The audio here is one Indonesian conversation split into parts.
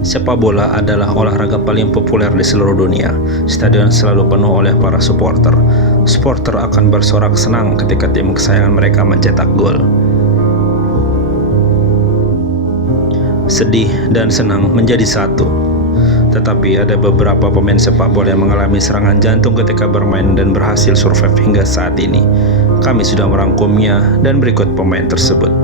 Sepak bola adalah olahraga paling populer di seluruh dunia. Stadion selalu penuh oleh para supporter. Supporter akan bersorak senang ketika tim kesayangan mereka mencetak gol. Sedih dan senang menjadi satu. Tetapi ada beberapa pemain sepak bola yang mengalami serangan jantung ketika bermain dan berhasil survive hingga saat ini. Kami sudah merangkumnya dan berikut pemain tersebut.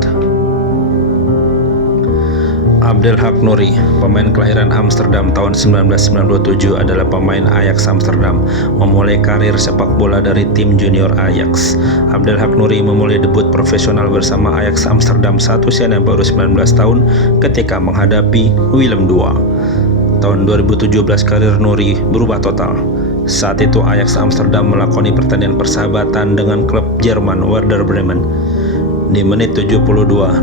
Abdelhak Nouri, pemain kelahiran Amsterdam tahun 1997, adalah pemain Ajax Amsterdam, memulai karir sepak bola dari tim junior Ajax. Abdelhak Nouri memulai debut profesional bersama Ajax Amsterdam saat usianya baru 19 tahun ketika menghadapi Willem II. Tahun 2017 karir Nouri berubah total. Saat itu Ajax Amsterdam melakoni pertandingan persahabatan dengan klub Jerman Werder Bremen. Di menit 72,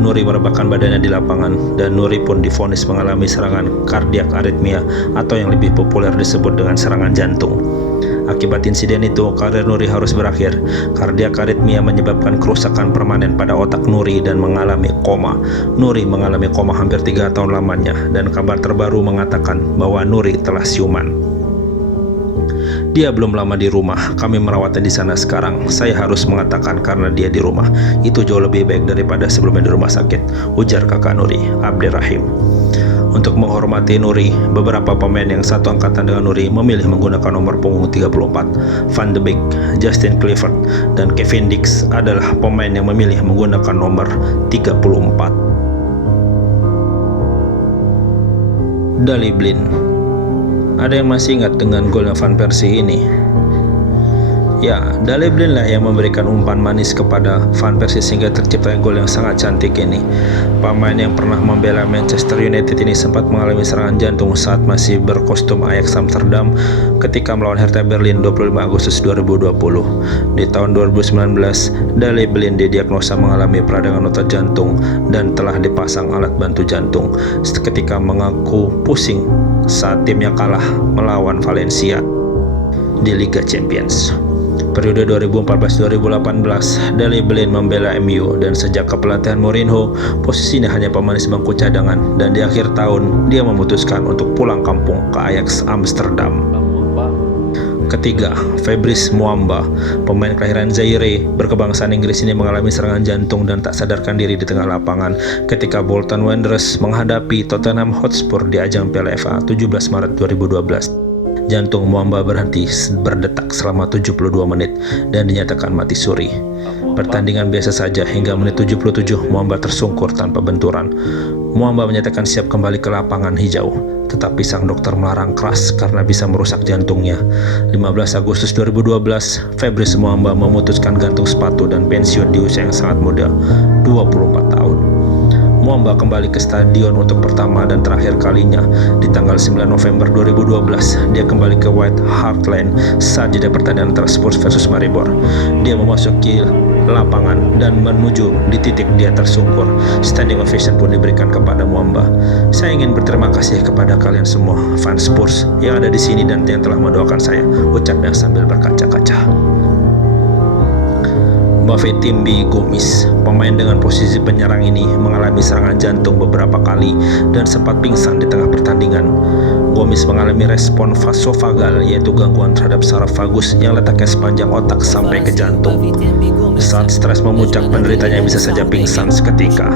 Nouri merebahkan badannya di lapangan dan Nouri pun divonis mengalami serangan kardiak aritmia atau yang lebih populer disebut dengan serangan jantung. Akibat insiden itu, karir Nouri harus berakhir. Kardiak aritmia menyebabkan kerusakan permanen pada otak Nouri dan mengalami koma. Nouri mengalami koma hampir 3 tahun lamanya dan kabar terbaru mengatakan bahwa Nouri telah siuman. Dia belum lama di rumah, kami merawatnya di sana sekarang. Saya harus mengatakan karena dia di rumah, itu jauh lebih baik daripada sebelumnya di rumah sakit, ujar kakak Nouri, Abderrahim. Untuk menghormati Nouri, beberapa pemain yang satu angkatan dengan Nouri memilih menggunakan nomor punggung 34. Van de Beek, Justin Kluivert, dan Kevin Dix adalah pemain yang memilih menggunakan nomor 34. Daley Blind. Ada yang masih ingat dengan golnya Van Persie ini? Ya, Daley Blind lah yang memberikan umpan manis kepada Van Persie sehingga tercipta gol yang sangat cantik ini. Pemain yang pernah membela Manchester United ini sempat mengalami serangan jantung saat masih berkostum Ajax Amsterdam ketika melawan Hertha Berlin 25 Agustus 2020. Di tahun 2019, Daley Blind didiagnosa mengalami peradangan otot jantung dan telah dipasang alat bantu jantung ketika mengaku pusing saat timnya kalah melawan Valencia di Liga Champions. Periode 2014-2018, Daley Blind membela MU dan sejak kepelatihan Mourinho, posisinya hanya pemanis bangku cadangan dan di akhir tahun dia memutuskan untuk pulang kampung ke Ajax Amsterdam. Ketiga, Fabrice Muamba, pemain kelahiran Zaire berkebangsaan Inggris ini mengalami serangan jantung dan tak sadarkan diri di tengah lapangan ketika Bolton Wanderers menghadapi Tottenham Hotspur di ajang Piala FA 17 Maret 2012. Jantung Muamba berhenti berdetak selama 72 menit dan dinyatakan mati suri. Pertandingan biasa saja hingga menit 77 Muamba tersungkur tanpa benturan. Muamba menyatakan siap kembali ke lapangan hijau, tetapi sang dokter melarang keras karena bisa merusak jantungnya. 15 Agustus 2012, Fabrice Muamba memutuskan gantung sepatu dan pensiun di usia yang sangat muda, 24 tahun. Muamba kembali ke stadion untuk pertama dan terakhir kalinya di tanggal 9 November 2012. Dia kembali ke White Hart Lane saat jeda pertandingan antara Spurs versus Maribor. Dia memasuki lapangan dan menuju di titik dia tersungkur. Standing ovation pun diberikan kepada Muamba. Saya ingin berterima kasih kepada kalian semua fans Spurs yang ada di sini dan yang telah mendoakan saya, ucapnya sambil berkaca-kaca. Bafétimbi Gomis, pemain dengan posisi penyerang ini mengalami serangan jantung beberapa kali dan sempat pingsan di tengah pertandingan. Gomis mengalami respon vasovagal, yaitu gangguan terhadap saraf vagus yang letaknya sepanjang otak sampai ke jantung. Saat stres memuncak, penderitanya bisa saja pingsan seketika.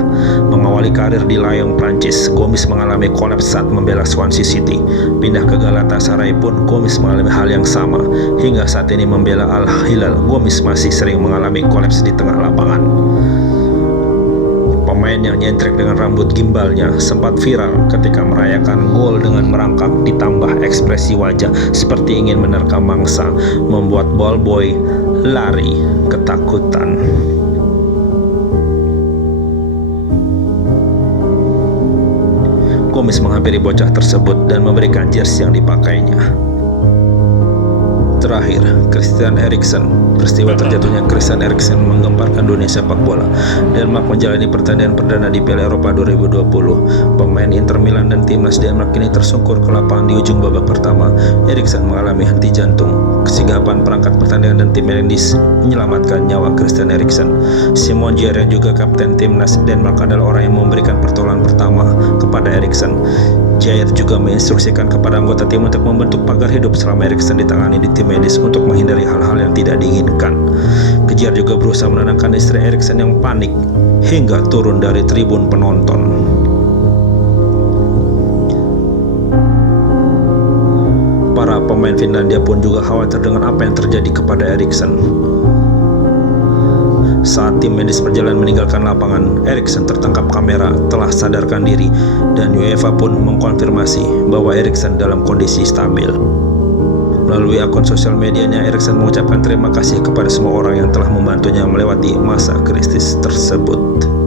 Mengawali karir di Lyon, Prancis, Gomis mengalami kolaps saat membela Swansea City. Pindah ke Galatasaray pun Gomis mengalami hal yang sama. Hingga saat ini membela Al Hilal, Gomis masih sering mengalami kolaps di tengah lapangan. Pemain yang nyentrik dengan rambut gimbalnya sempat viral ketika merayakan gol dengan merangkak ditambah ekspresi wajah seperti ingin menerkam mangsa, membuat ball boy lari ketakutan. Gomez menghampiri bocah tersebut dan memberikan jersey yang dipakainya. Terakhir, Christian Eriksen. Peristiwa terjatuhnya Christian Eriksen menggemparkan dunia sepak bola. Denmark menjalani pertandingan perdana di Piala Eropa 2020. Pemain Inter Milan dan timnas Denmark ini tersungkur ke lapangan di ujung babak pertama. Eriksen mengalami henti jantung. Kesigapan perangkat pertandingan dan tim medis menyelamatkan nyawa Christian Eriksen. Simon Kjær yang juga kapten timnas Denmark adalah orang yang memberikan pertolongan pertama kepada Eriksen. Kjær juga menginstruksikan kepada anggota tim untuk membentuk pagar hidup selama Eriksen ditangani di tim medis untuk menghindari hal-hal yang tidak diinginkan. Kjær juga berusaha menenangkan istri Eriksen yang panik hingga turun dari tribun penonton. Para pemain Finlandia pun juga khawatir dengan apa yang terjadi kepada Eriksen. Saat tim medis perjalanan meninggalkan lapangan, Eriksen tertangkap kamera telah sadarkan diri dan UEFA pun mengkonfirmasi bahwa Eriksen dalam kondisi stabil. Melalui akun sosial medianya, Eriksen mengucapkan terima kasih kepada semua orang yang telah membantunya melewati masa kritis tersebut.